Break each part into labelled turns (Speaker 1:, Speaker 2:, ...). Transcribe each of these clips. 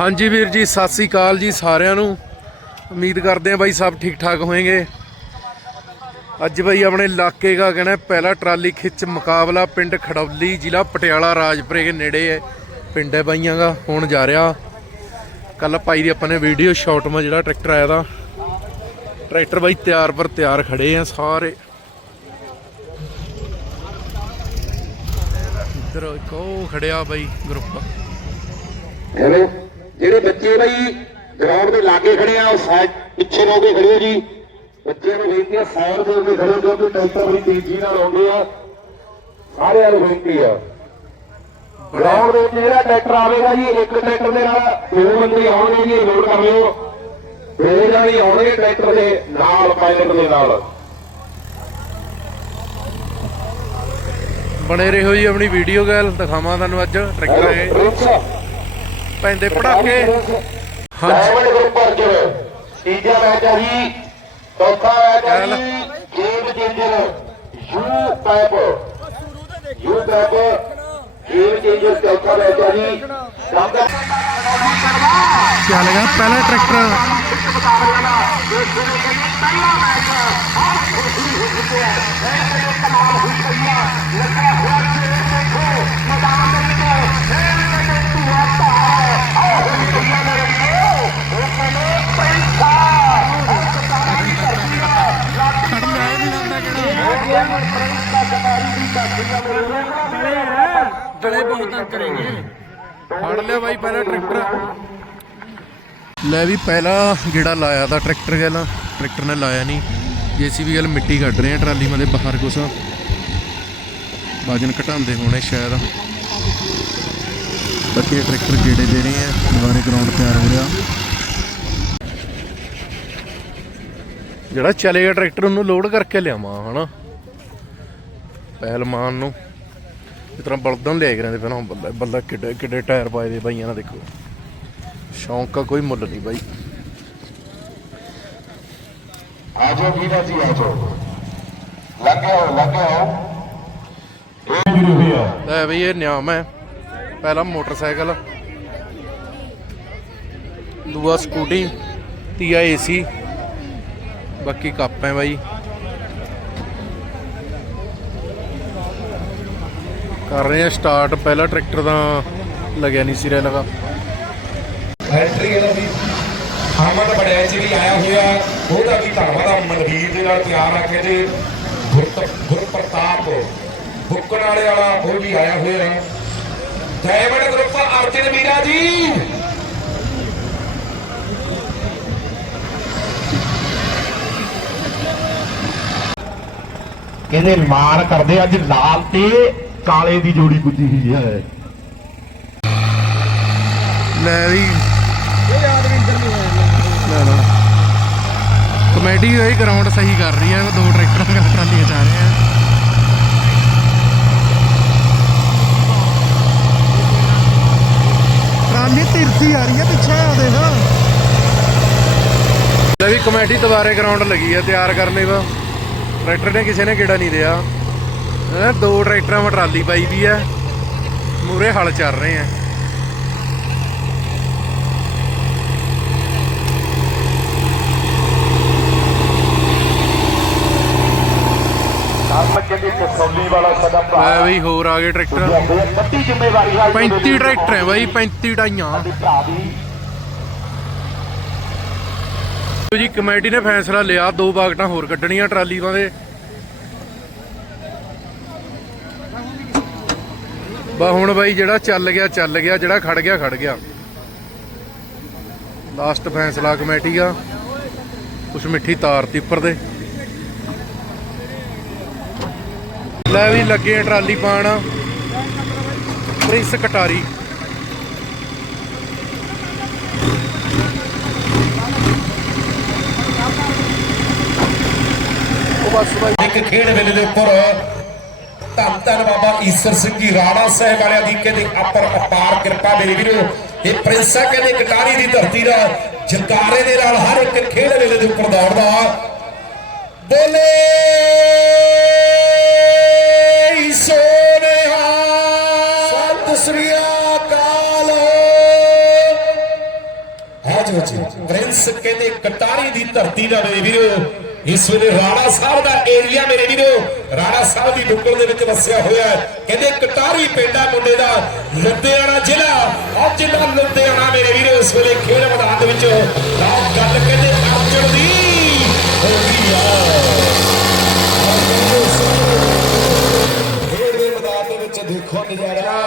Speaker 1: ਹਾਂਜੀ ਵੀਰ ਜੀ, ਸਤਿ ਸ੍ਰੀ ਅਕਾਲ ਜੀ ਸਾਰਿਆਂ ਨੂੰ। ਉਮੀਦ ਕਰਦੇ ਆ ਬਾਈ ਸਭ ਠੀਕ ਠਾਕ ਹੋਣਗੇ ਅੱਜ ਬਾਈ ਆਪਣੇ ਇਲਾਕੇ ਦਾ ਕਹਿਣਾ, ਪਹਿਲਾ ਟਰਾਲੀ ਖਿੱਚ ਮੁਕਾਬਲਾ ਪਿੰਡ ਖੜੌਲੀ ਜ਼ਿਲ੍ਹਾ ਪਟਿਆਲਾ ਰਾਜਪੁਰੇ ਦੇ ਨੇੜੇ ਹੈ। ਪਿੰਡ ਹੈ ਬਾਈਆਂ ਦਾ, ਹੁਣ ਜਾ ਰਿਹਾ। ਕੱਲ ਪਾਈ ਦੀ ਆਪਾਂ ਨੇ ਵੀਡੀਓ ਸ਼ਾਟ ਮਾ ਜਿਹੜਾ ਟਰੈਕਟਰ ਆਇਆ ਦਾ। ਟਰੈਕਟਰ ਬਾਈ ਤਿਆਰ ਪਰ ਤਿਆਰ ਖੜੇ ਆ ਸਾਰੇ। ਇੱਧਰ ਇੱਕ ਖੜਿਆ ਬਾਈ ਗਰੁੱਪ।
Speaker 2: ਹੈਲੋ ਜਿਹੜੇ ਬੱਚੇ ਬਈ ਗਰਾਊਂਡ ਦੇ ਲਾਗੇ ਖੜੇ ਆ ਉਹ ਸਾਈਡ ਪਿੱਛੇ ਹੋ ਕੇ ਖੜੇ ਜੀ। ਬੱਚਿਆਂ ਨੂੰ ਬੇਨਤੀ ਆ ਸਾਈਡ ਦੇ ਉੱਤੇ ਖੜੇ ਹੋ ਕਿਉਂਕਿ ਟਰੈਕਟਰ ਬੜੀ ਤੇਜ਼ੀ ਨਾਲ ਆਉਂਦੇ ਆ। ਸਾਰਿਆਂ ਨੂੰ ਬੇਨਤੀ ਆ। ਗਰਾਊਂਡ ਦੇ ਵਿੱਚ ਜਿਹੜਾ ਟਰੈਕਟਰ ਆਵੇਗਾ ਜੀ ਇੱਕ ਟਰੈਕਟਰ ਦੇ ਨਾਲ ਦੋ ਬੰਦੇ ਆਉਣਗੇ ਜੀ ਲੋਡ ਕਰ ਲਿਓ। ਦੋ ਜਣੇ ਆਉਣਗੇ ਟਰੈਕਟਰ ਦੇ ਨਾਲ ਪਾਇਲਟ ਦੇ ਨਾਲ।
Speaker 1: ਬਣੇ ਰਹੋ ਜੀ ਆਪਣੀ ਵੀਡੀਓ ਗੱਲ ਦਿਖਾਵਾਂ ਤੁਹਾਨੂੰ ਅੱਜ ਟਰੈਕਟਰ ਇਹ। ਪੈਂਦੇ ਪੜਾਕੇ। ਹਾਂਜੀ।
Speaker 2: ਡਾਇਮੰਡ ਗਰੁੱਪ ਅਰਜਨ ਤੀਜਾ ਮੈਚ ਹੈ ਜੀ ਚੌਥਾ ਮੈਚ ਹੈ
Speaker 1: ਚੱਲ।
Speaker 2: ਜੀ ਗੇਮ ਚੇਂਜਰ ਯੂ ਪੈਪ। ਯੂ ਪੈਪ ਗੇਮ ਚੇਂਜਰ ਚੌਥਾ ਮੈਚ ਹੈ ਜੀ। ਦੰਦ
Speaker 1: ਚੱਲ ਗਿਆ ਪਹਿਲਾ ਟਰੈਕਟਰ।
Speaker 3: ਗਲੇ ਬਹੁਤ ਅੰਤਰੇ ਨੇ।
Speaker 1: ਫੜ ਲਿਆ ਬਾਈ ਪਹਿਲਾ ਟਰੈਕਟਰ। ਲੈ ਵੀ ਪਹਿਲਾ ਗੇੜਾ ਲਾਇਆ ਦਾ ਟਰੈਕਟਰ ਗੱਲ ਟਰੈਕਟਰ ਨੇ ਲਾਇਆ ਨਹੀਂ। ਜੀਸੀਬੀ ਗੱਲ ਮਿੱਟੀ ਕੱਢ ਰਹੇ ਆ ਟਰਾਲੀ ਮਦੇ ਬਾਹਰ ਕੁਛ। ਵਜਨ ਘਟਾਉਂਦੇ ਹੋਣੇ ਸ਼ਾਇਦ। ਬਾਕੀ ਟਰੈਕਟਰ ਗੇੜੇ ਦੇ ਰਹੇ ਆ, ਦੁਬਾਰੇ ਗਰਾਊਂਡ ਤਿਆਰ ਹੋ ਰਿਹਾ। ਜਿਹੜਾ ਚਲੇਗਾ ਟਰੈਕਟਰ ਉਹਨੂੰ ਲੋਡ ਕਰਕੇ ਲਿਆਵਾਂ, ਹਨਾ। ਪਹਿਲਮਾਨ ਨੂੰ। ਇਸ ਤਰ੍ਹਾਂ ਬਲਦਾਂ ਲੈ ਕੇ ਰਹਿੰਦੇ ਪਹਿਲਾਂ ਬੱਲਾ ਬੱਲਾ ਕਿੱਡੇ ਕਿੱਡੇ ਟਾਇਰ ਪਾਏ ਦੇ ਬਾਈਆਂ ਨਾਲ ਦੇਖੋ। ਸ਼ੌਂਕ ਦਾ ਕੋਈ ਮੁੱਲ ਨਹੀਂ ਬਾਈ।
Speaker 2: ਆਜੋ ਵੀਰਾ ਜੀ ਆਜੋ। ਲੱਗਿਆ ਲੱਗਿਆ ਇਹ ਵੀ ਹੋਇਆ
Speaker 1: ਲੈ ਬਈ ਇਹ ਨਿਆਮ ਹੈ ਪਹਿਲਾ ਮੋਟਰਸਾਈਕਲ ਦੂਆ ਸਕੂਟੀ ਤੀਆ ਏਸੀ ਬਾਕੀ ਕੱਪ ਹੈ ਬਾਈ। ਕਰ ਰਹੇ ਆ ਸਟਾਰਟ ਪਹਿਲਾ ਟਰੈਕਟਰ ਦਾ ਲੱਗਿਆ ਨਹੀਂ ਸਿਰੇ ਲਗਾ
Speaker 2: ਐਂਟਰੀ ਇਹਦਾ ਵੀ ਬੜਿਆ ਜੀ ਵੀ ਆਇਆ ਹੋਇਆ ਉਹਦਾ ਵੀ ਧੰਨਵਾਦ ਆ ਮਨਵੀਰ ਦੇ ਨਾਲ ਤਿਆਰ ਰੱਖੇ ਤੇ ਗੁਰ ਗੁਰਪ੍ਰਤਾਪ ਬੁੱਕਣ ਵਾਲੇ ਵਾਲਾ ਉਹ ਵੀ ਆਇਆ ਹੋਇਆ। ਡਾਇਮੰਡ ਗਰੁੱਪ ਅਰਜਨ ਮੀਰਾ ਜੀ। ਕਹਿੰਦੇ ਮਾਰ ਕਰਦੇ ਅੱਜ ਲਾਲ ਤੇ ਕਾਲੇ ਦੀ ਜੋੜੀ ਗੁੱਜੀ ਹੋਈ ਹੈ।
Speaker 1: ਲੈ ਵੀ।
Speaker 3: ਇਹ ਯਾਦਵਿੰਦਰ ਨਹੀਂ ਹੋਇਆ
Speaker 1: ਲੈ ਲਓ ਕਮੇਟੀ ਹੋਈ ਗਰਾਊਂਡ ਸਹੀ ਕਰ ਰਹੀ ਹੈ ਦੋ ਟਰੈਕਟਰਾਂ ਟਰਾਲੀਆਂ ਚਾ ਰਹੇ ਆ ਟਰਾਲੀ ਤਿਰਸੀ ਆ ਰਹੀ ਹੈ ਪਿੱਛੇ ਆ ਦੇਖ। ਲੈ ਵੀ ਕਮੇਟੀ ਦੁਬਾਰੇ ਗਰਾਊਂਡ ਲੱਗੀ ਹੈ ਤਿਆਰ ਕਰਨੇ ਵਾ ਟਰੈਕਟਰ ਨੇ ਕਿਸੇ ਨੇ ਕਿਹੜਾ ਨਹੀਂ ਦਿਆ। ਇਹ ਦੋ ਟਰੈਕਟਰਾਂ ਵਿੱਚ ਟਰਾਲੀ ਪਾਈ ਵੀ ਹੈ ਮੂਰੇ ਹਲ ਚੱਲ ਰਹੇ ਆ।
Speaker 2: ਕੰਮ
Speaker 1: ਲੈ ਬਈ, ਹੋਰ ਆ ਗਏ ਟਰੈਕਟਰ।
Speaker 2: ਵੱਡੀ
Speaker 1: 35 ਟਰੈਕਟਰ ਹੈ ਬਾਈ 35 ਟਾਈਆਂ। ਜੀ, ਕਮੇਟੀ ਨੇ ਫੈਸਲਾ ਲਿਆ, ਦੋ ਬਾਗਟਾਂ ਹੋਰ ਕੱਢਣੀਆਂ ਟਰਾਲੀਆਂ ਦੇ। ਬਾ ਹੁਣ ਬਾਈ ਜਿਹੜਾ ਚੱਲ ਗਿਆ ਚੱਲ ਗਿਆ, ਜਿਹੜਾ ਖੜ ਗਿਆ ਖੜ ਗਿਆ। ਲਾਸਟ ਫੈਸਲਾ ਕਮੇਟੀ ਆ। ਕੁਛ ਮਿੱਠੀ ਤਾਰ ਤੀ ਦੇ। ਲੈ ਵੀ ਲੱਗੇ ਟਰਾਲੀ ਪਾਣ। ਪ੍ਰਿੰਸ ਕਟਾਰੀ। ਉਹ ਬਸ ਬਾਈ
Speaker 2: ਇੱਕ ਖੇਡ ਵੇਲੇ ਦੇ ਉੱਪਰ ਧੰਨ ਧੰਨ ਬਾਬਾ ਈਸ਼ਰ ਸਿੰਘ ਜੀ ਰਾਣਾ ਸਾਹਿਬ ਵਾਲਿਆਂ ਦੀ ਕਹਿੰਦੇ ਅਪਰ ਅਪਾਰ ਕਿਰਪਾ ਮੇਰੇ ਵੀਰੋ। ਇਹ ਪ੍ਰਿੰਸਾ ਕਹਿੰਦੇ ਕਟਾਰੀ ਦੀ ਧਰਤੀ ਦਾ ਜੰਕਾਰੇ ਦੇ ਨਾਲ ਹਰ ਇੱਕ ਖੇਡ ਵੇਲੇ ਦੇ ਉੱਪਰ ਦੌੜਦਾ। ਬੋਲੇ ਸੋਨਿਹਾ ਸਤਿ ਸ੍ਰੀ ਅਕਾਲ। ਪ੍ਰਿੰਸ ਕਹਿੰਦੇ ਕਟਾਰੀ ਦੀ ਧਰਤੀ ਦਾ ਮੇਰੇ ਵੀਰੋ। ਇਸ ਵੇਲੇ ਰਾਣਾ ਸਾਹਿਬ ਦਾ ਏਰੀਆ ਮੇਰੇ ਵੀਰੋ ਰਾਣਾ ਸਾਹਿਬ ਦੀ ਬੁੱਕਲ ਦੇ ਵਿੱਚ ਵਸਿਆ ਹੋਇਆ ਹੈ। ਕਹਿੰਦੇ ਕਟਾਰੀ ਪਿੰਡਾ ਮੁੰਡੇ ਦਾ ਲੁਧਿਆਣਾ ਜ਼ਿਲ੍ਹਾ। ਔਰ ਜ਼ਿਲ੍ਹਾ ਲੁਧਿਆਣਾ ਮੇਰੇ ਵੀਰੋ ਇਸ ਵੇਲੇ ਖੇਡ ਮੈਦਾਨ ਦੇ ਵਿੱਚ ਤਾਂ ਗੱਲ ਕਹਿੰਦੇ ਅਰਜਨ ਦੀ ਹੋ ਗਈ ਆ ਖੇਡ ਦੇ ਮੈਦਾਨ ਦੇ ਵਿੱਚ ਦੇਖੋ ਨਜ਼ਾਰਾ।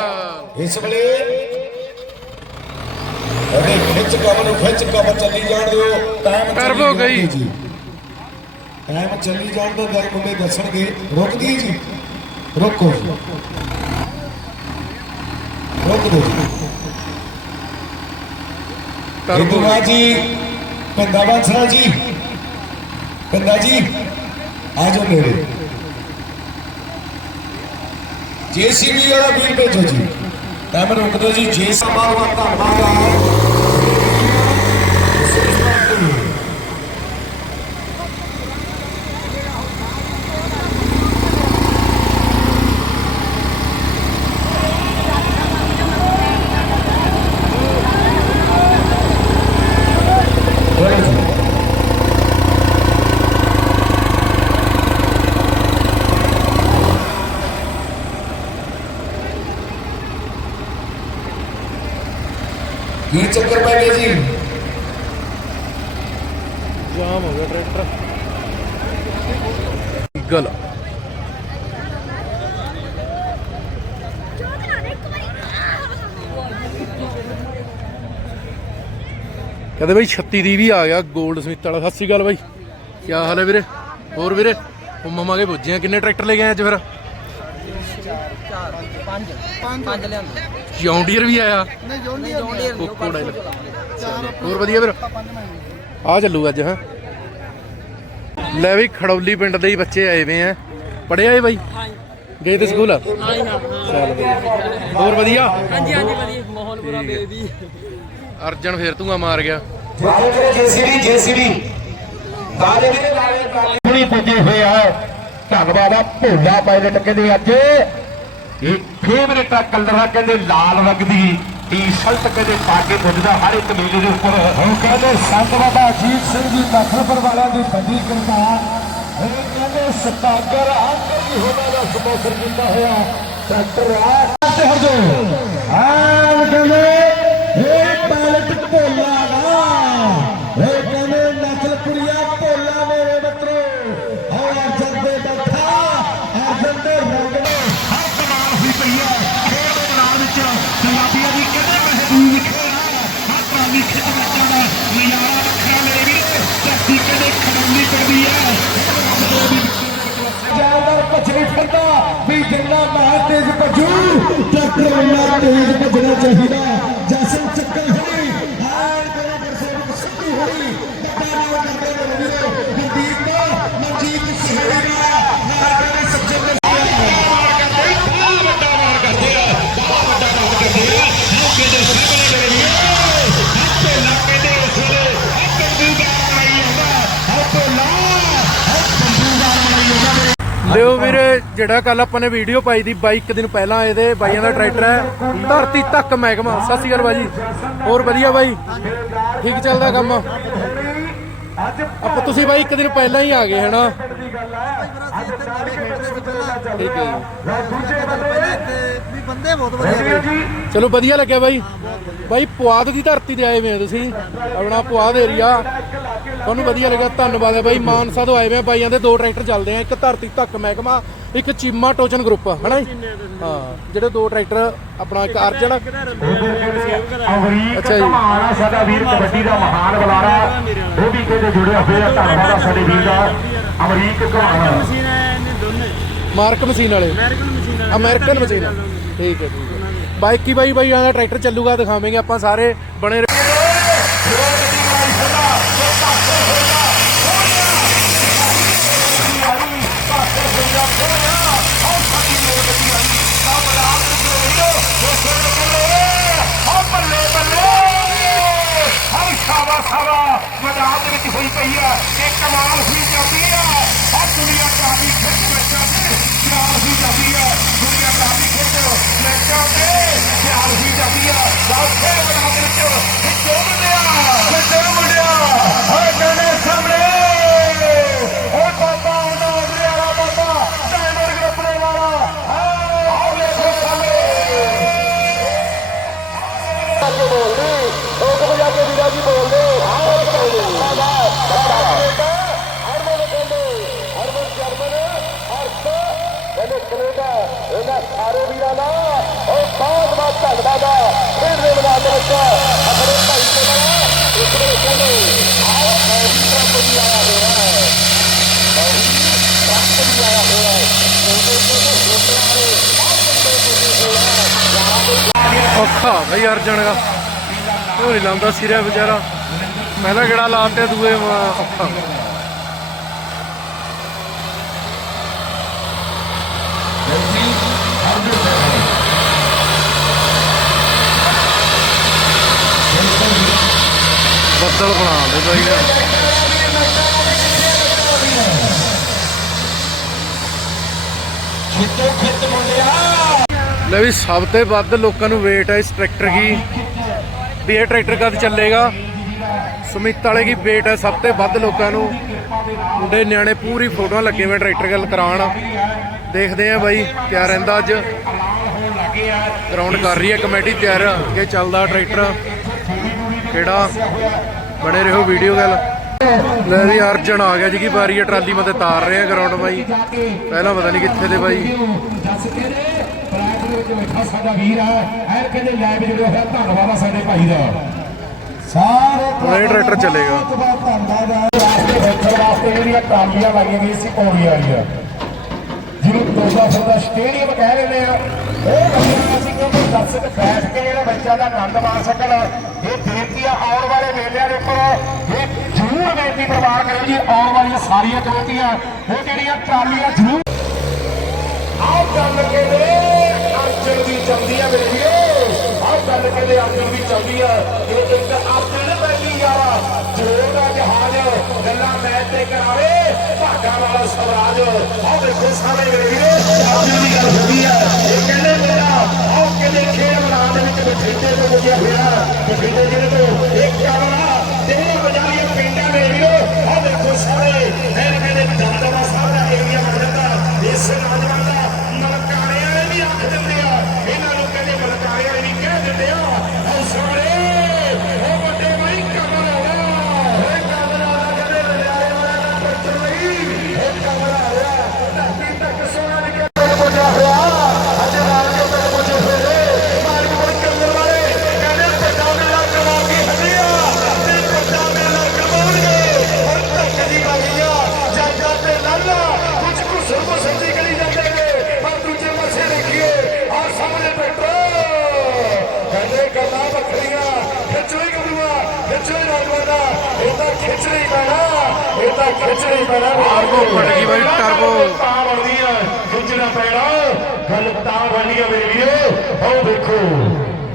Speaker 2: ਇਸ ਵੇਲੇ ਉਹਦੇ ਖਿੱਚ ਕੰਮ ਨੂੰ ਖਿੱਚ ਕੰਮ ਚੱਲੀ ਜਾਣ ਦਿਓ। ਟਾਈਮ
Speaker 1: Turbo ਗਈ।
Speaker 2: ਜੀ। ਟਾਈਮ ਚੱਲੀ ਜਾਣ ਤੋਂ ਦਰ ਮੁੰਡੇ ਦੱਸਣਗੇ ਰੁਕ ਦੀ ਜੀ। ਰੁਕੋ ਰੁਕ ਦੋ ਰਿਤੂਆ ਜੀ ਪੰਦਾ ਬਾਦਸ਼ਾਹ ਜੀ। ਪੰਦਾ ਜੀ ਆ ਜਾਓ ਮੇਰੇ। ਜੇਸੀਬੀ ਵਾਲਾ ਵੀਰ ਭੇਜੋ ਜੀ। ਟਾਈਮ ਰੁਕ ਦਿਓ ਜੀ। ਜੇ ਸਮਾਂ ਦਾ ਧੰਨਵਾਦ ਆ ਕੀ ਚੱਕਰ ਪੈ ਗਿਆ ਜੀ
Speaker 1: ਜਾਮ ਹੋ ਗਿਆ ਟਰੈਕਟਰ ਗਲ ਕਹਿੰਦੇ ਬਈ 36 ਦੀ ਵੀ ਆ ਗਿਆ 골ਡ ਸਮਿਥ ਵਾਲਾ। ਸਤਿ ਸ਼੍ਰੀ ਅਕਾਲ ਬਾਈ। ਕੀ ਹਾਲ ਹੈ ਵੀਰੇ? ਹੋਰ ਵੀਰੇ ਉਹ ਮਮਾ ਕੇ ਪੁੱਜਿਆ ਕਿੰਨੇ ਟਰੈਕਟਰ ਲੈ ਆਏ ਅੱਜ ਫਿਰ?
Speaker 3: ਪੰਜ ਪੰਜ ਲਿਆਂਦੇ
Speaker 1: ਜੌਂਡੀਅਰ ਵੀ ਆਇਆ?
Speaker 3: ਨਹੀਂ ਜੋਂਡੀਅਰ
Speaker 1: ਕੋਕੋ ਡਾਇਲ ਹੋਰ ਵਧੀਆ ਵੀਰ ਆ ਚੱਲੂ ਅੱਜ ਹਾਂ? ਲੈ ਵੀ ਖੜੌਲੀ ਪਿੰਡ ਦੇ ਹੀ ਬੱਚੇ ਆਏ ਵੇ ਆ। ਪੜਿਆ ਏ ਬਾਈ? ਗਏ ਤੇ ਸਕੂਲ?
Speaker 3: ਹਾਂ ਹਾਂ
Speaker 1: ਚੱਲ ਹੋਰ ਵਧੀਆ?
Speaker 3: ਹਾਂਜੀ ਹਾਂਜੀ ਵਧੀਆ। ਮਾਹੌਲ ਪੂਰਾ ਬੇਬੀ
Speaker 1: ਅਰਜਨ ਫੇਰ ਤੂੰ ਮਾਰ ਗਿਆ।
Speaker 2: ਵਾਲੇ ਜੇਸੀਬੀ ਜੇਸੀਬੀ ਵਾਲੇ ਵੀਰੇ ਵਾਲੇ ਵਾਲੇ ਹੁਣੀ ਪੁੱਜੇ ਹੋਏ ਆ। ਧੰਨਵਾਦ ਆ ਭੋਲਾ ਪਾਇਲਟ ਕਹਿੰਦੇ ਅੱਜ। ਇਹ ਫੇਵਰੇਟ ਆ ਕਲਰ ਕਹਿੰਦੇ ਲਾਲ ਰੰਗ ਦੀ। ਟੀ-ਸ਼ਰਟ ਕਹਿੰਦੇ ਪਾ ਕੇ ਪੁੱਜਦਾ ਹਰ ਇੱਕ ਮੇਲੇ ਦੇ ਉੱਪਰ। ਉਹ ਕਹਿੰਦੇ ਸੰਤ ਬਾਬਾ ਅਜੀਤ ਸਿੰਘ ਜੀ ਦਖਲਪੁਰ ਵਾਲਿਆਂ ਦੀ ਵੱਡੀ ਕਿਰਪਾ। ਇਹ ਕਹਿੰਦੇ ਸਤਾਗਰ ਆਂਕਰ ਦੀ ਹੋਦਾ ਦਾ ਸਪਾਂਸਰ ਕੀਤਾ ਹੋਇਆ। ਡਾਕਟਰ ਆ ਤੇ ਹਰਜੋ ਤੇਜ਼ ਭੱਜਣਾ ਚਾਹੀਦਾ। ਜਸਨ ਚੱਕਾ ਹੋਣੀ ਆਣ ਕਰੋ ਬਰਸੇ ਸਿੱਧੀ ਹੋਣੀ ਬੱਬਾ ਨਾਲ ਕਰਦੇ ਨੇ ਵੀਰੋ, ਗੁਰਦੀਪ ਦਾ ਮਨਜੀਤ ਸਹੇੜੀ ਦਾ ਮਾਰ ਕੇ ਸੱਜੇ ਦੇ ਮਾਰ ਕਰਦੇ ਬਹੁਤ ਵੱਡਾ ਮਾਰ ਕਰਦੇ ਆ ਬਹੁਤ ਵੱਡਾ ਮਾਰ ਕਰਦੇ ਆ ਮੌਕੇ ਦੇ ਸਾਹਮਣੇ। ਮੇਰੇ ਵੀਰੋ ਹੱਥੇ ਲੱਗੇ ਦੇ ਇਸ ਵੇਲੇ ਬੰਦੂਕਾਰ ਬਣਾਈ ਜਾਂਦਾ ਹੱਥੇ ਲਾ ਹੱਥ ਬੰਦੂਕਾਰ ਬਣਾਈ ਜਾਂਦਾ ਮੇਰੇ
Speaker 1: ਲਿਓ ਵੀਰੇ। ਜਿਹੜਾ ਕੱਲ ਆਪਾਂ ਨੇ ਵੀਡੀਓ ਪਾਈ ਦੀ ਬਾਈ ਇੱਕ ਦਿਨ ਪਹਿਲਾਂ ਆਏ ਬਾਈਆਂ ਦਾ ਟਰੈਕਟਰ ਹੈ। ਧਰਤੀ ਤੱਕ ਮਹਿਕਮਾ। ਸਤਿ ਸ਼੍ਰੀ ਅਕਾਲ ਬਾਜੀ ਹੋਰ ਵਧੀਆ ਬਾਈ? ਠੀਕ ਚੱਲਦਾ ਕੰਮ? ਆਪਾਂ ਤੁਸੀਂ ਬਾਈ ਇੱਕ ਦਿਨ ਪਹਿਲਾਂ ਹੀ ਆ ਗਏ, ਹਨਾ? ਠੀਕ ਹੈ
Speaker 3: ਬੰਦੇ ਬਹੁਤ ਵਧੀਆ
Speaker 1: ਚਲੋ ਵਧੀਆ ਲੱਗਿਆ ਬਾਈ। ਬਾਈ, ਪੁਆਧ ਦੀ ਧਰਤੀ ਤੇ ਆਏ ਹੋਏ ਤੁਸੀਂ। ਆਪਣਾ ਪੁਆਧ ਏਰੀਆ ਤੁਹਾਨੂੰ ਵਧੀਆ ਲੱਗਿਆ। ਧੰਨਵਾਦ ਹੈ ਬਾਈ। ਮਾਨਸਾ ਤੋਂ ਆਏ ਵੇ ਬਾਈਆਂ ਦੇ। ਦੋ ਟਰੈਕਟਰ ਚੱਲਦੇ ਆ। ਇੱਕ ਧਰਤੀ ਧੱਕ ਮਹਿਕਮਾ ਇੱਕ ਚੀਮਾ ਟੋਚਨ ਗਰੁੱਪ ਹਨਾ ਜੀ? ਹਾਂ ਜਿਹੜੇ ਦੋ ਟਰੈਕਟਰ ਆਪਣਾ ਇੱਕ ਅਰਜਨ
Speaker 2: ਅਮਰੀਕ
Speaker 1: ਅੱਛਾ ਜੀ।
Speaker 2: ਆ ਸਾਡਾ ਵੀਰ ਕਬੱਡੀ ਦਾ ਮਹਾਨ ਬੁਲਾਰਾ। ਉਹ ਵੀ ਕਹਿੰਦੇ ਜੁੜਿਆ ਹੋਇਆ ਧੰਨਵਾਦ ਆ ਸਾਡੇ ਵੀਰ ਦਾ। ਅਮਰੀਕ
Speaker 3: ਦੋਨੇ।
Speaker 1: ਮਾਰਕ ਮਸ਼ੀਨ ਵਾਲੇ।
Speaker 3: ਅਮਰੀਕਨ ਮਸ਼ੀਨ
Speaker 1: ਅਮਰੀਕਨ ਮਸ਼ੀਨ ਠੀਕ ਹੈ ਠੀਕ ਹੈ। ਬਾਈਕੀ ਬਾਈ ਬਾਈ ਦਾ ਟਰੈਕਟਰ ਚੱਲੂਗਾ ਦਿਖਾਵਾਂਗੇ ਆਪਾਂ ਸਾਰੇ ਬਣੇ ਰਹੋ।
Speaker 2: ਦੇ ਵਿੱਚ ਹੋਈ ਪਈ ਆ ਇਹ ਕਮਾਲ ਹੋਈ ਜਾਂਦੀ ਆ ਆ ਦੁਨੀਆ ਕਾਦੀ ਖਿੱਚ ਬੱਚਾ ਤੇ ਖਿਆਲ ਹੋਈ ਜਾਂਦੀ ਆ ਦੁਨੀਆ ਕਾਦੀ ਖਿੱਚ ਮੈਚਾਂ ਤੇ ਖਿਆਲ ਹੋਈ ਜਾਂਦੀ ਆ ਸਾਥੇ ਮੈਦਾਨ ਦੇ ਵਿੱਚ ਖਿੱਚੋ
Speaker 1: ਔਖਾ ਭਈ ਅਰਜਣ ਦਾ। ਉਹ ਨਹੀਂ ਲਾਉਂਦਾ ਸਿਰਿਆ ਵਿਚਾਰਾ। ਪਹਿਲਾ ਕਿਹੜਾ ਲਾਤੇ ਦੂਏ ਔਖਾ। ਬੱਦਲ ਬਣਾ ਦੇ ਬਾਈ ਨੇ
Speaker 2: ਖਿੱਚੋ ਖਿੱਚ ਮੁੰਡਿਆ।
Speaker 1: ਲੈ ਵੀ ਸਭ ਤੋਂ ਵੱਧ ਲੋਕਾਂ ਨੂੰ ਵੇਟ ਹੈ ਇਸ ਟਰੈਕਟਰ ਦੀ। ਵੀ ਇਹ ਟਰੈਕਟਰ ਕਦ ਚੱਲੇਗਾ? ਸੁਮਿਤ ਵਾਲੇ ਦੀ ਵੇਟ ਹੈ ਸਭ ਤੋਂ ਵੱਧ ਲੋਕਾਂ ਨੂੰ। ਮੁੰਡੇ ਨਿਆਣੇ ਪੂਰੀ ਫੋਟੋਆਂ ਲੱਗੇ ਹੋਏ ਟਰੈਕਟਰ ਗੱਲ ਕਰਾਉਣ। ਦੇਖਦੇ ਆ ਬਾਈ ਕਿਆ ਰਹਿੰਦਾ ਅੱਜ। ਗਰਾਊਂਡ ਕਰ ਰਹੀ ਹੈ ਕਮੇਟੀ ਤਿਆਰ ਅੱਗੇ ਚੱਲਦਾ ਟਰੈਕਟਰ ਕਿਹੜਾ? ਬਣੇ ਰਹੋ ਵੀਡੀਓ ਗੱਲ। ਲੈ ਵੀ ਅਰਜਨ ਆ ਗਿਆ ਜੀ, ਕੀ ਵਾਰੀ ਹੈ ਟਰਾਲੀ ਮਤੇ ਤਾਰ ਰਹੇ ਆ ਗਰਾਊਂਡ ਬਾਈ। ਪਹਿਲਾਂ ਪਤਾ ਨਹੀਂ ਕਿੱਥੇ ਦੇ ਬਾਈ।
Speaker 2: ਦੱਸ ਕੇ ਨੇ ਬਲੈਕ ਦੇ ਵਿੱਚ ਬੈਠਾ ਸਾਡਾ ਵੀਰ ਆ ਐਰ ਕਹਿੰਦੇ ਲਾਈਵ ਜਿਹੜੇ ਹੋਇਆ ਧੰਨਵਾਦ ਆ ਸਾਡੇ ਭਾਈ ਦਾ ਸਾਰੇ
Speaker 1: ਹੁਣ ਇਹ ਟਰੈਕਟਰ ਚੱਲੇਗਾ।
Speaker 2: ਬਹੁਤ ਬਹੁਤ ਧੰਨਵਾਦ ਆ ਵਾਸਤੇ ਬੈਠਣ ਵਾਸਤੇ ਜਿਹੜੀਆਂ ਟਰਾਲੀਆਂ ਲਾਈਆਂ ਗਈਆਂ ਸੀ ਪੌੜੀ ਵਾਲੀਆਂ ਜਿਹਨੂੰ ਦੋਦਾ ਫਿਰਦਾ ਸਟੇਡੀਅਮ ਕਹਿ ਰਹੇ ਨੇ ਉਹ ਲੱਗਿਆ ਸੀ ਕਿਉਂਕਿ ਦਰਸ਼ਕ ਬੈਠ ਕੇ ਜਿਹੜਾ ਬੱਚਾ ਦਾ ਆਨੰਦ ਮਾਣ ਸਕਣ ਇਹ ਬੇਨਤੀ ਆ ਆਉਣ ਵਾਲੇ ਮੇਲਿਆਂ ਦੇ ਉੱਪਰ ਇਹ ਜ਼ਰੂਰ ਬੇਨਤੀ ਪ੍ਰਵਾਨ ਕਰੋ ਜੀ ਆਉਣ ਵਾਲੀਆਂ ਸਾਰੀਆਂ ਕਮੇਟੀਆਂ ਉਹ ਜਿਹੜੀਆਂ ਟਰਾਲੀਆਂ ਜ਼ਰੂਰ ਆਹ ਗੱਲ ਕਹਿੰਦੇ ਅਰਜਨ ਦੀ ਚੱਲਦੀ ਆ ਮੇਰੇ ਵੀਰੋ ਆਹ ਗੱਲ ਕਹਿੰਦੇ ਅਰਜਨ ਦੀ ਚੱਲਦੀ ਆ ਇਹ ਇੱਕ ਅਰਜਨ ਪਹਿਲੀ ਯਾਰਾ ਜੋਰ ਦਾ ਜਹਾਜ਼ ਗੱਲਾਂ ਮੈਚ ਤੇ ਕਰਾਵੇ ਭਾਗਾ ਵਾਲਾ ਸਵਰਾਜ ਆਹ ਦੇਖੋ ਸਾਰੇ ਮੇਰੇ ਵੀਰੋ ਅਰਜਨ ਦੀ ਗੱਲ ਹੁੰਦੀ ਆ ਇਹ ਕਹਿੰਦੇ ਮੇਰਾ ਆਹ ਕਹਿੰਦੇ ਖੇਡ ਮੈਦਾਨ ਦੇ ਵਿੱਚ ਬਠਿੰਡੇ ਤੋਂ ਮੁਝੇ ਹੋਇਆ। ਬਠਿੰਡੇ ਜਿਹੜੇ ਤੋਂ ਇੱਕ ਕਮਰਾ ਤੇ ਬਜਾਰੀਆਂ ਪਿੰਡਾਂ ਮੇਰੇ ਵੀਰੋ, ਆਹ ਦੇਖੋ ਸਾਰੇ ਮੈਂ ਕਹਿੰਦੇ ਜੰਦਵਾ ਸਾਹਿਬ ਦਾ ਏਰੀਆ ਬਣ ਜਾਂਦਾ ਇਸ ਨੌਜਵਾਨ ਦਾ ਮਲਕਾਣੇ ਵਾਲੇ ਵੀ ਆਖ ਦਿੰਦੇ ਆ। ਇਹਨਾਂ ਨੂੰ ਕਹਿੰਦੇ ਮਲਕਾਣੇ ਵਾਲੇ ਵੀ ਕਹਿ ਦਿੰਦੇ ਆ। ਉਹ ਸਾਰੇ ਤਾਂ ਖਿੱਚਣਾ ਹੀ ਪੈਣਾ
Speaker 1: ਟਰਬੋ ਫਟ ਗਈ ਬਾਈ, ਟਰਬੋ।
Speaker 2: ਤਾਂ ਬਣਦੀ ਆ ਖਿੱਚਣਾ ਪੈਣਾ ਗੱਲ ਤਾਂ ਬਣਨੀ ਆ ਮੇਰੇ ਵੀਰੋ ਆਓ ਦੇਖੋ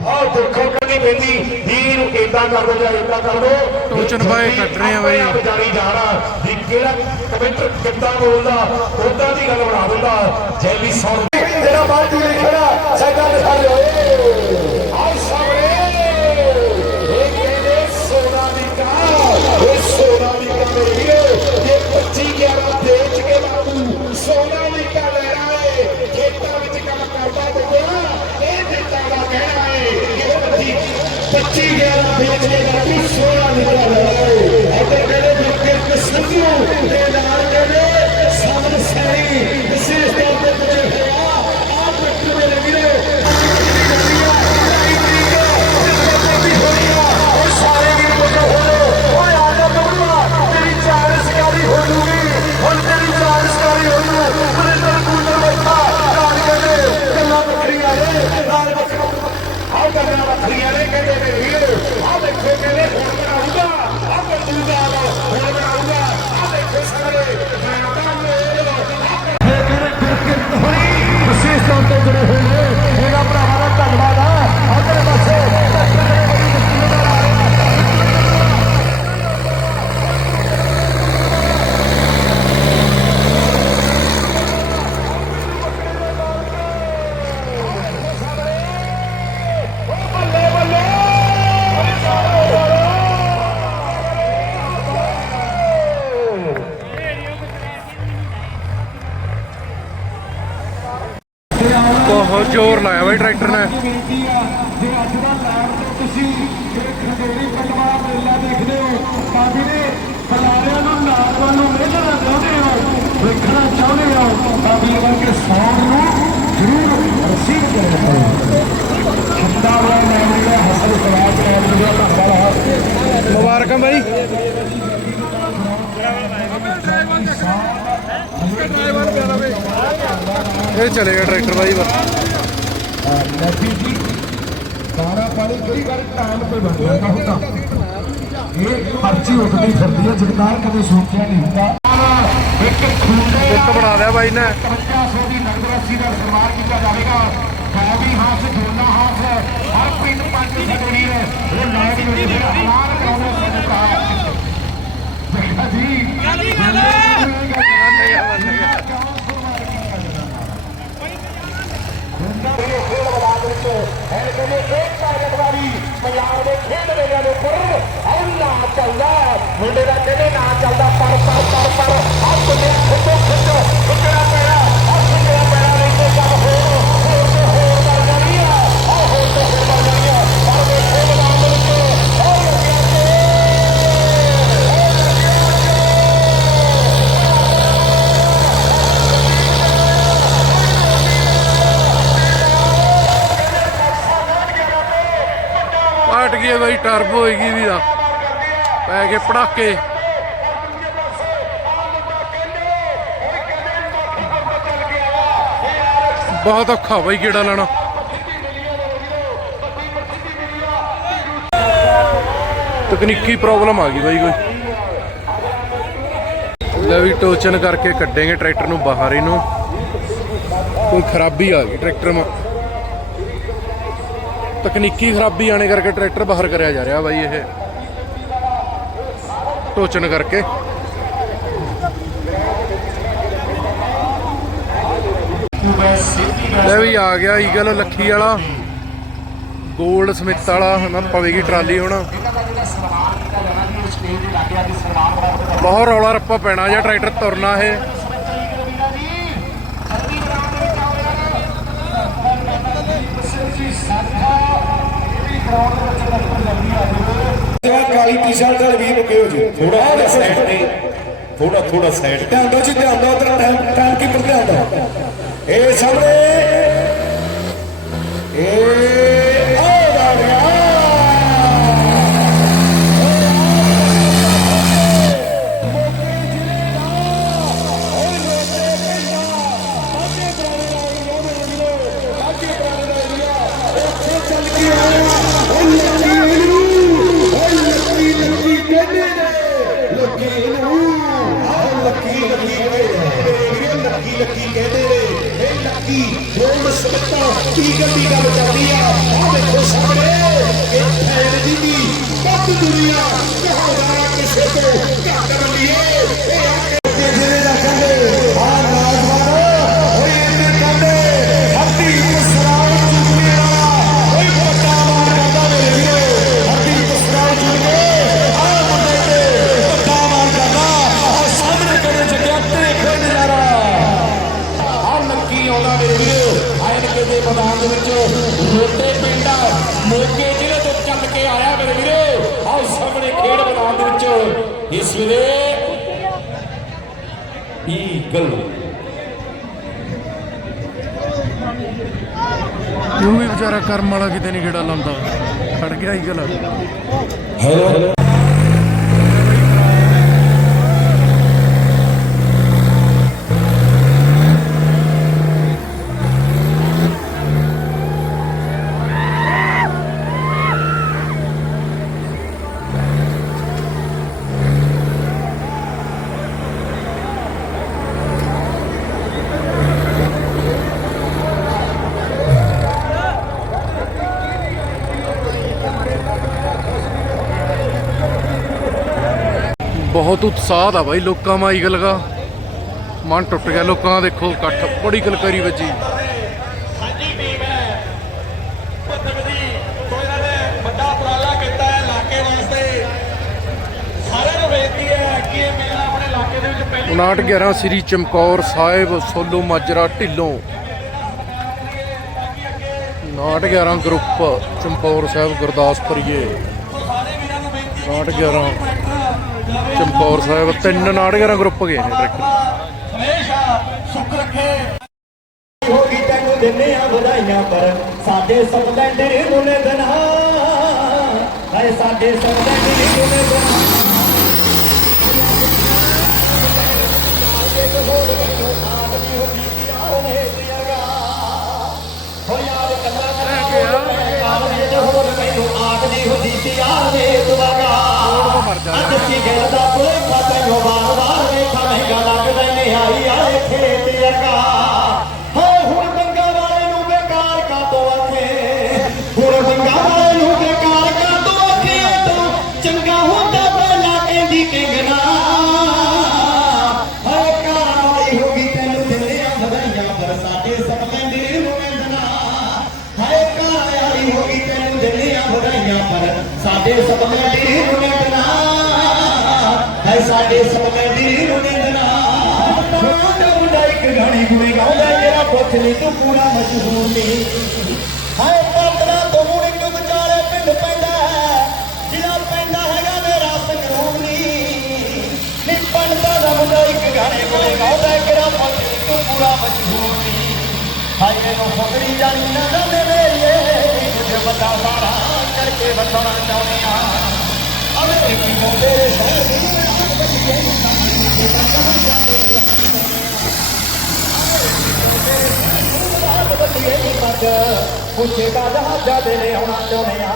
Speaker 2: ਆਹ ਦੇਖੋ ਕਹਿੰਦੀ ਬੇਲੀ ਵੀਰ ਨੂੰ ਏਦਾਂ ਕਰ ਦੋ ਜਾਂ ਏਦਾਂ ਕਰ ਦੋ
Speaker 1: ਟੋਚਨ ਬਾਏ ਕੱਢ ਰਹੇ ਆ ਬਾਈ।
Speaker 2: ਆਪ ਜਾਣੀ ਵੀ ਕਿਹੜਾ ਕਮੈਂਟਰ ਕਿੱਦਾਂ ਬੋਲਦਾ ਉਦਾਂ ਦੀ ਗੱਲ ਬਣਾ ਦਿੰਦਾ ਜੈਲੀ ਸੁਣ ਜਿਹੜਾ ਬਾਜੂ ਨੇ ਖੜਾ ਸਾਡਾ ਦਿਖਾ ਲਿਓ ਸੋਨਾ ਦੀ ਕਾਰ ਲੈਣਾ ਏ ਖੇਤਾਂ ਵਿੱਚ ਕੰਮ ਕਰਦਾ ਬੰਦਾ ਇਹ ਦਿੱਤਾ ਦਾ ਕਹਿਣਾ ਏ ਕਿ 25 11 ਵੇਚ ਕੇ ਬਾਬੂ
Speaker 1: ਮੁਬਾਰਕਾਂ ਬਾਈ ਇਹ ਚਲੇਗਾ ਟਰੈਕਟਰ ਬਾਈ ਬਸ।
Speaker 2: ਨਬੀ ਜੀ ਤਾਂ ਪਾਣੀ ਕਈ ਵਾਰ ਟਾਈਮ ਤੇ ਬਣ ਜਾਂਦਾ ਹੁੰਦਾ ਇਹ ਪਰਚੀ ਉੱਠਦੀ ਫਿਰਦੀ ਹੈ ਜਗਤਾਰ ਕਦੇ ਸੋਚਿਆ ਨਹੀਂ ਹੁੰਦਾ ਇੱਕ ਖੁੰਡੇ
Speaker 1: ਇੱਕ ਬਣਾ ਲਿਆ ਬਾਈ ਨੇ।
Speaker 2: 5500 ਦੀ ਨਗਦ ਰਾਸ਼ੀ ਦਾ ਸਨਮਾਨ ਕੀਤਾ ਜਾਵੇਗਾ। ਕਾਵੀ ਹਾਸ ਜੋਨਾ ਹਾਸ ਹਰ ਪਿੰਡ ਪੰਜ ਸਦਰੀ ਉਹ ਦੇ ਵਿੱਚ ਹਮਾਰ ਕਰਾਉਣੇ ਸਕਦਾ ਜਗਤਾ ਜੀ
Speaker 4: ਪੰਜਾਬ ਦੇ ਖੇਡ ਮੇਲਿਆਂ ਦੇ ਉੱਪਰ ਹੌਲਾ ਚੱਲਦਾ ਮੁੰਡੇ ਦਾ ਕਹਿੰਦੇ ਨਾ ਚੱਲਦਾ ਪਰ ਪਰ ਪਰ ਪਰ। ਆ ਕੁੱਲੇ ਖੁੱਟੋ ਖੁੱਟੋ ਖੁੱਟਣਾ ਪੈਣਾ ਆ ਖੁੱਟਣਾ ਪੈਣਾ ਨਹੀਂ ਤੇ ਕੰਮ ਹੋਰ ਹੋਰ ਤੇ ਹੋਰ ਕਰ ਜਾਣੀ ਆ ਆ ਹੋਰ ਤੇ ਹੋਰ ਕਰ ਜਾਣੀ ਆ ਪਰ ਵੇਖੋ ਮੈਦਾਨ ਦੇ ਵਿੱਚ ਉਹ ਲੱਗਿਆ ਤੇ
Speaker 1: ਪਾਟ ਗਈ ਬਾਈ ਟਰਬੋ ਹੋਏਗੀ ਵੀ ਦਾ ਪੈ ਗਏ ਪੜਾਕੇ ਬਹੁਤ ਔਖਾ ਬਾਈ ਕਿਹੜਾ ਲੈਣਾ। ਤਕਨੀਕੀ ਪ੍ਰੋਬਲਮ ਆ ਗਈ ਬਾਈ ਕੋਈ। ਲੈ ਵੀ ਟੋਚਨ ਕਰਕੇ ਕੱਢेंगे ਟਰੈਕਟਰ ਨੂੰ ਬਾਹਰ ਇਹਨੂੰ। ਕੋਈ ਖਰਾਬੀ ਆ ਗਈ ਟਰੈਕਟਰ ਮਾ ਤਕਨੀਕੀ ਖਰਾਬੀ ਆਣੇ ਕਰਕੇ ਟਰੈਕਟਰ ਬਾਹਰ ਕਰਿਆ ਜਾ ਰਿਹਾ ਬਾਈ ਇਹ। ਟੋਚਨ ਕਰਕੇ। ਲੈ ਵੀ ਆ ਗਿਆ ਈਗਲ ਲੱਖੀ ਵਾਲਾ। ਗੋਲਡ ਸਮਿਤ ਵਾਲਾ ਹਨਾ ਪਵੇਗੀ ਟਰਾਲੀ ਹੁਣ। ਬਹੁਤ ਰੌਲਾ ਰੱਪਾ ਪੈਣਾ ਜਾਂ ਟਰੈਕਟਰ ਤੁਰਨਾ ਇਹ।
Speaker 2: ਜਿਹੜਾ ਕਾਲੀ ਟੀ-ਸ਼ਰਟ ਵਾਲੇ ਵੀ ਰੁਕੇ ਹੋ ਜੀ ਥੋੜਾ ਥੋੜਾ ਸਾਈਡ ਤੇ
Speaker 4: ਥੋੜਾ ਥੋੜਾ ਸਾਈਡ
Speaker 2: ਧਿਆਨ ਦਿਓ ਜੀ ਧਿਆਨ ਦਿਓ ਉਧਰ ਟਾਈਮ ਟਾਈਮ ਕੀਪਰ ਧਿਆਨ ਦਿਓ ਇਹ ਸਾਹਮਣੇ। ਇਹ ਆਹ ਦਾ ਗਿਆ ਲੱਕੀ ਕਹਿੰਦੇ ਨੇ ਇਹ ਲੱਕੀ ਗੋਲ ਸਮੱਤਾ ਕੀ ਗੱਡੀ ਗੱਲ ਈਗਲ ਹੈਲੋ
Speaker 1: ਬਹੁਤ ਉਤਸ਼ਾਹ ਦਾ ਬਾਈ ਲੋਕਾਂ ਮਾ ਈਗਲ ਦਾ ਮਨ ਟੁੱਟ ਗਿਆ ਲੋਕਾਂ ਦਾ ਦੇਖੋ ਇਕੱਠ। ਬੜੀ ਕਲਕਾਰੀ ਵੱਜੀ।
Speaker 5: ਸਾਡੀ ਟੀਮ ਹੈ। ਪੱਤਕ ਦੀ ਕੋਈ ਇਹਨਾਂ ਨੇ ਵੱਡਾ ਉਪਰਾਲਾ ਕੀਤਾ ਹੈ ਇਲਾਕੇ ਵਾਸਤੇ। ਸਾਰਿਆਂ ਨੂੰ ਬੇਨਤੀ ਹੈ ਕਿ ਇਹ ਮੇਲਾ ਆਪਣੇ ਇਲਾਕੇ ਦੇ ਵਿੱਚ ਪਹਿਲੀ
Speaker 1: 59 ਸ੍ਰੀ ਚਮਕੌਰ ਸਾਹਿਬ ਸੋਲੋ ਮਾਜਰਾ ਢਿੱਲੋਂ। 59 ਗਰੁੱਪ ਚਮਕੌਰ ਸਾਹਿਬ ਗੁਰਦਾਸਪੁਰੀਏ।
Speaker 5: ਸਾਰੇ ਵੀਰਾਂ ਨੂੰ ਬੇਨਤੀ
Speaker 1: 59 ਚਮਕੌਰ ਸਾਹਿਬ ਤਿੰਨ 59 ਗਰੁੱਪ ਗਏ ਨੇ ਟਰੈਕਟਰ
Speaker 5: ਹਮੇਸ਼ਾ ਸੁੱਖ ਰੱਖੇ।
Speaker 2: ਹੋ ਗਈ ਤੈਨੂੰ ਦਿੰਨੇ ਆ ਵਧਾਈਆਂ ਪਰ ਸਾਡੇ ਸਪਲੈਂਡਰ ਨੂੰ ਨੇ ਬਣਾ ਹਾਏ ਸਾਡੇ ਸਪਲੈਂਡਰ ਨੂੰ ਨੇ ਬਣਾ
Speaker 5: ਹੋਰ ਮੈਨੂੰ ਹੁੰਦੀ ਸੀ ਯਾਰ ਵੇ ਦੁਆਗਾ ਅੱਜ ਸੀ ਗੱਲ ਦਾ ਭੁਲੇਖਾ ਤੈਨੂੰ ਵਾਰ ਵਾਰ ਸਾਡੇ ਸਪਨੇ ਦੀ ਰੋਵੰਦਨਾ ਹਾਏ ਸਾਡੇ ਸਪਨੇ ਦੀ ਰੋਵੰਦਨਾ ਮੁੰਡਾ ਮੁੰਡਾ ਇੱਕ ਗਾਣੀ ਗੁਣੀ ਗਾਉਂਦਾ ਜਿਹੜਾ ਪੁੱਛ ਲਈ ਤੂੰ ਪੂਰਾ ਮਸ਼ਹੂਰ ਨਹੀਂ? ਹਾਏ ਪਾਤਰਾ ਤੋਂ ਮੁੜੀ ਨੂੰ ਵਿਚਾਲੇ ਪਿੰਡ ਪੈਂਦਾ ਹੈ ਜ਼ਿਲ੍ਹਾ ਪੈਂਦਾ ਹੈਗਾ ਮੇਰਾ ਸੰਗਰੂਰ ਨੀ ਨੀ ਦਾ ਮੁੰਡਾ ਇੱਕ ਗਾਣੇ ਕੋਲੇ ਗਾਉਂਦਾ ਹੈ, ਪੁੱਛ ਲਈ ਤੂੰ ਪੂਰਾ ਮਸ਼ਹੂਰ ਨੀ ਹਾਏ ਨੂੰ ਫਕੜੀ ਜਾਨੀ ਨਾ ਨਾ ਮੇਰੀਏ। ਕੁਝ ਵੱਡਾ ਕਰਕੇ ਬਸਾਉਣਾ ਚਾਹੁੰਦੇ ਆ। ਅਵੇ ਕੀ ਬੋਲੇ ਸ਼ਹਿਰ ਦੀ ਪੁੱਛੇ ਦਾ ਜਹਾਜ਼ਾ ਦੇ ਲੈ ਆਉਣਾ ਚਾਹੁੰਦੇ ਆ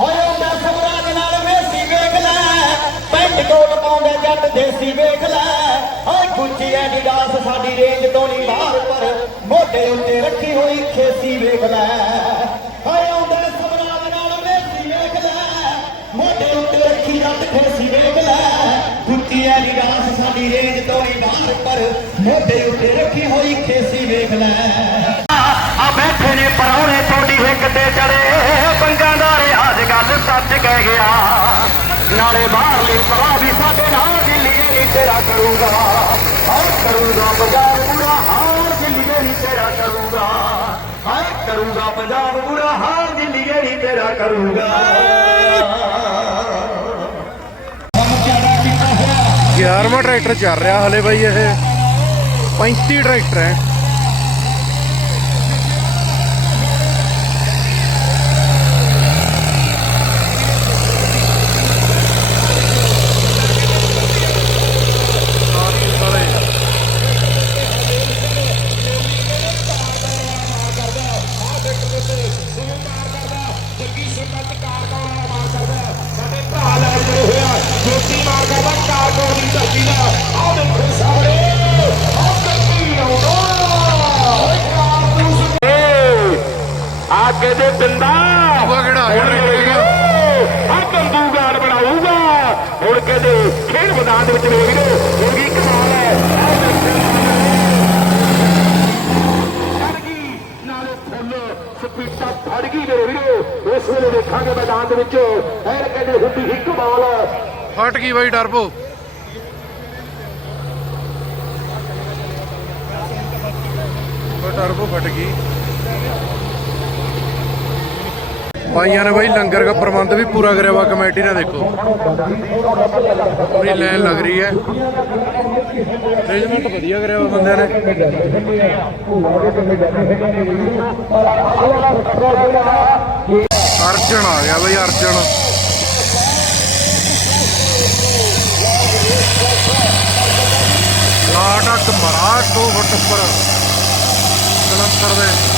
Speaker 5: ਹੋਏ ਹੁੰਦਾ ਸਵਰਾਜ ਨਾਲ ਵੇਸੀ ਵੇਖ ਲੈ, ਪੈਂਟ ਕੋਟ ਪਾਉਂਦੇ ਜੱਟ ਦੇਸੀ ਵੇਖ ਲੈ। ਹੋਏ ਗੁੱਚੀ ਐਡੀਡਾਸ ਸਾਡੀ ਰੇਂਜ ਤੋਂ ਨਹੀਂ ਬਾਹਰ, ਪਰ ਮੋਢੇ ਉੱਤੇ ਰੱਖੀ ਹੋਈ ਖੇਸੀ ਵੇਖ ਲੈ। ਹੋਏ ਹੁੰਦਾ ਸਵਰਾਜ ਨਾਲ ਵੇਸੀ ਵੇਖ ਲੈ। ਮੋਢੇ ਉੱਤੇ ਰੱਖੀ ਜੱਟ ਖੇਸੀ ਵੇਖ ਲੈ। ਗੁੱਚੀ ਐਡੀਡਾਸ ਸਾਡੀ ਰੇਂਜ ਤੋਂ ਨਹੀਂ ਬਾਹਰ, ਪਰ ਮੋਢੇ ਉੱਤੇ ਰੱਖੀ ਹੋਈ ਖੇਸੀ ਵੇਖ ਲੈ। ਆ ਬੈਠੇ ਨੇ ਪਰੌਣੇ ਤੁਹਾਡੀ ਹਿੱਕ ਤੇ ਚੜੇ। ਬੰਗਾਂ ਦਾ ਰਿਆਜ ਗੱਲ ਸੱਚ ਕਹਿ ਗਿਆ। ਨਾਲੇ ਬਾਹਰਲੀ ਸਭਾ ਵੀ ਸਾਡੇ ਨਾਲ ਤੇਰਾ ਕਰੂਗਾ ਹਾਂ ਕਰੂਗਾ ਪੰਜਾਬ ਬੁਰਾ ਹਾਲ ਦਿੱਲੀ ਨਹੀਂ ਤੇਰਾ ਕਰੂਗਾ ਹਾਂ ਕਰੂਗਾ ਪੰਜਾਬ ਬੁਰਾ ਹਾਲ ਦਿੱਲੀ ਨਹੀਂ ਤੇਰਾ ਕਰੂਗਾ।
Speaker 1: 11ਵਾਂ ਟਰੈਕਟਰ ਚੱਲ ਰਿਹਾ ਹਲੇ ਬਾਈ ਇਹ। 35 ਟਰੈਕਟਰ ਹੈ
Speaker 6: ਜੋਤੀ ਮਾਰ ਕਰਦਾ ਕਾਰਗੋ ਦੀ ਧਰਤੀ ਦਾ ਆਹ ਦੇਖੋ ਸਾਹਮਣੇ ਆਹ ਧਰਤੀ ਆਉਂਦਾ ਆਗੇ ਦੇ ਪਿੰਡਾ
Speaker 1: ਉਹ ਕਿਹੜਾ ਆ ਗਿਆ ਟਰੈਕਟਰ ਹੈਗਾ?
Speaker 6: ਆ ਕੰਦੂ ਗਾਲ ਬਣਾਊਗਾ ਹੁਣ ਕਹਿੰਦੇ ਖੇਡ ਮੈਦਾਨ ਦੇ ਵਿੱਚ ਵੇਖ ਲਓ ਹੁਣ ਵੀ ਕਮਾਲ ਹੈ ਫੜ ਗਈ ਨਾਲੇ ਫੁੱਲ ਸਪੀਟਾ ਫੜ ਗਈ ਮੇਰੇ ਵੀਰੋ ਇਸ ਵੇਲੇ ਦੇਖਾਂਗੇ ਮੈਦਾਨ ਦੇ ਵਿੱਚ ਐਰ ਕਹਿੰਦੇ ਹੁੰਦੀ ਹੀ ਕਮਾਲ ਹੈ
Speaker 1: ਫਟ ਗਈ ਬਾਈ ਟਰਬੋ ਉਹ ਟਰਬੋ ਫਟ ਗਈ। ਭਾਈਆਂ ਨੇ ਬਾਈ ਲੰਗਰ ਦਾ ਪ੍ਰਬੰਧ ਵੀ ਪੂਰਾ ਕਰਿਆ ਵਾ ਕਮੇਟੀ ਨੇ ਦੇਖੋ। ਪੂਰੀ ਲਾਈਨ ਲੱਗ ਰਹੀ ਹੈ। ਅਰੇਂਜਮੈਂਟ ਵਧੀਆ ਕਰਿਆ ਵਾ ਬੰਦਿਆਂ ਨੇ। ਅਰਜਨ ਆ ਗਿਆ ਬਈ, ਅਰਜਨ। ਨਾਟਕ ਮਹਾਰਾਜ 2 ਫੁੱਟ ਉੱਪਰ। ਜਲੰਧਰ ਦੇ